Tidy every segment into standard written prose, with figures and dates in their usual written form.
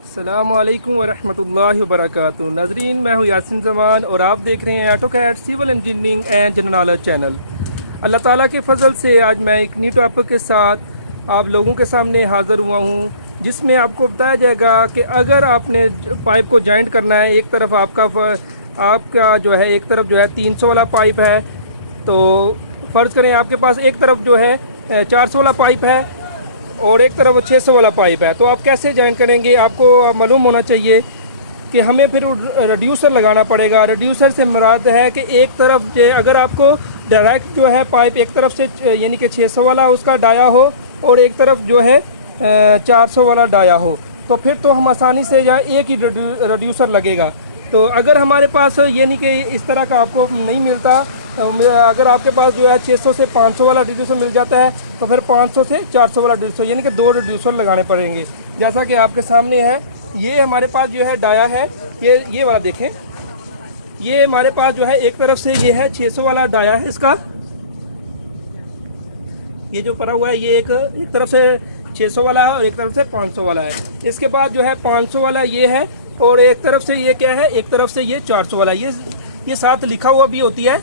अस्सलामुअलैकुम वरहमतुल्लाहि वबरकातुहू। नाजरीन, मैं हूँ यासिन जमान और आप देख रहे हैं AutoCAD civil engineering and general knowledge channel. अल्लाह ताला के फजल से आज मैं एक न्यू टॉपिक के साथ आप लोगों के सामने हाज़िर हुआ हूँ, जिसमें आपको बताया जाएगा कि अगर आपने पाइप को जॉइंट करना है, एक तरफ आपका जो है एक तरफ जो है 300 वाला पाइप है, तो फ़र्ज़ करें आपके पास एक तरफ जो है 400 वाला पाइप है और एक तरफ 600 वाला पाइप है, तो आप कैसे जॉइन करेंगे। आपको मालूम होना चाहिए कि हमें फिर रिड्यूसर लगाना पड़ेगा। रिड्यूसर से मुराद है कि एक तरफ जो अगर आपको डायरेक्ट जो है पाइप एक तरफ से यानी कि 600 वाला उसका डाया हो और एक तरफ जो है 400 वाला डाया हो, तो फिर तो हम आसानी से या एक ही रिड्यूसर लगेगा। तो अगर हमारे पास यानी कि इस तरह का आपको नहीं मिलता, अगर आपके पास जो है 600 से 500 वाला रिड्यूसर मिल जाता है, तो फिर 500 से 400 वाला रिड्यूसर यानी कि 2 रिड्यूसर लगाने पड़ेंगे। जैसा कि आपके सामने है, ये हमारे पास जो है डाया है, ये वाला देखें, ये हमारे पास जो है एक तरफ से ये है 600 वाला डाया है इसका, ये जो पड़ा हुआ है ये एक तरफ से 600 वाला है और एक तरफ से 500 वाला है। इसके बाद जो है 500 वाला ये है और एक तरफ से ये क्या है, एक तरफ से ये 400 वाला, ये साथ लिखा हुआ भी होती है।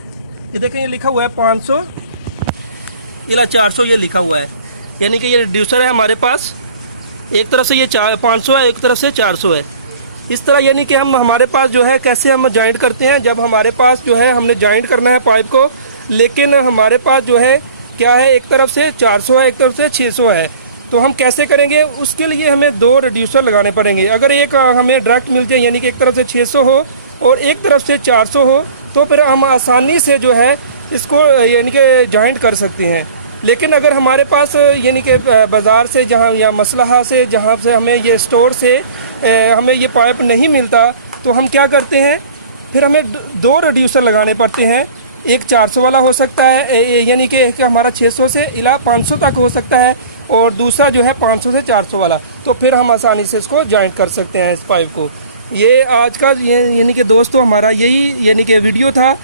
ये देखें, ये लिखा हुआ है 500 या 400, ये लिखा हुआ है, यानी कि ये रिड्यूसर है हमारे पास। एक तरफ से ये 500 है, एक तरफ से 400 है। इस तरह यानी कि हमारे पास जो है कैसे हम जॉइंट करते हैं, जब हमारे पास जो है हमने जॉइंट करना है पाइप को, लेकिन हमारे पास जो है क्या है, एक तरफ से 400 है, एक तरफ से 600 है, तो हम कैसे करेंगे। उसके लिए हमें 2 रिड्यूसर लगाने पड़ेंगे। अगर एक हमें डायरेक्ट मिल जाए यानी कि एक तरफ से 600 हो और एक तरफ से 400 हो, तो फिर हम आसानी से जो है इसको यानी कि जॉइंट कर सकते हैं। लेकिन अगर हमारे पास यानी कि बाज़ार से जहाँ या मसलहा से जहाँ से हमें ये स्टोर से हमें ये पाइप नहीं मिलता, तो हम क्या करते हैं, फिर हमें 2 रिड्यूसर लगाने पड़ते हैं। एक 400 वाला हो सकता है, यानी कि हमारा 600 से इला 500 तक हो सकता है, और दूसरा जो है 500 से 400 वाला, तो फिर हम आसानी से इसको जॉइंट कर सकते हैं इस पाइप को। ये आज का यानी कि दोस्तों हमारा यही यानी कि वीडियो था,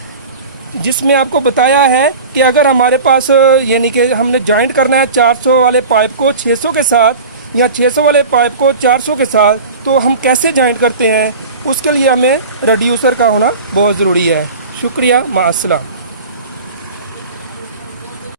जिसमें आपको बताया है कि अगर हमारे पास यानी कि हमने जॉइंट करना है 400 वाले पाइप को 600 के साथ या 600 वाले पाइप को 400 के साथ, तो हम कैसे जॉइंट करते हैं, उसके लिए हमें रिड्यूसर का होना बहुत ज़रूरी है। शुक्रिया, माअस्सलाम।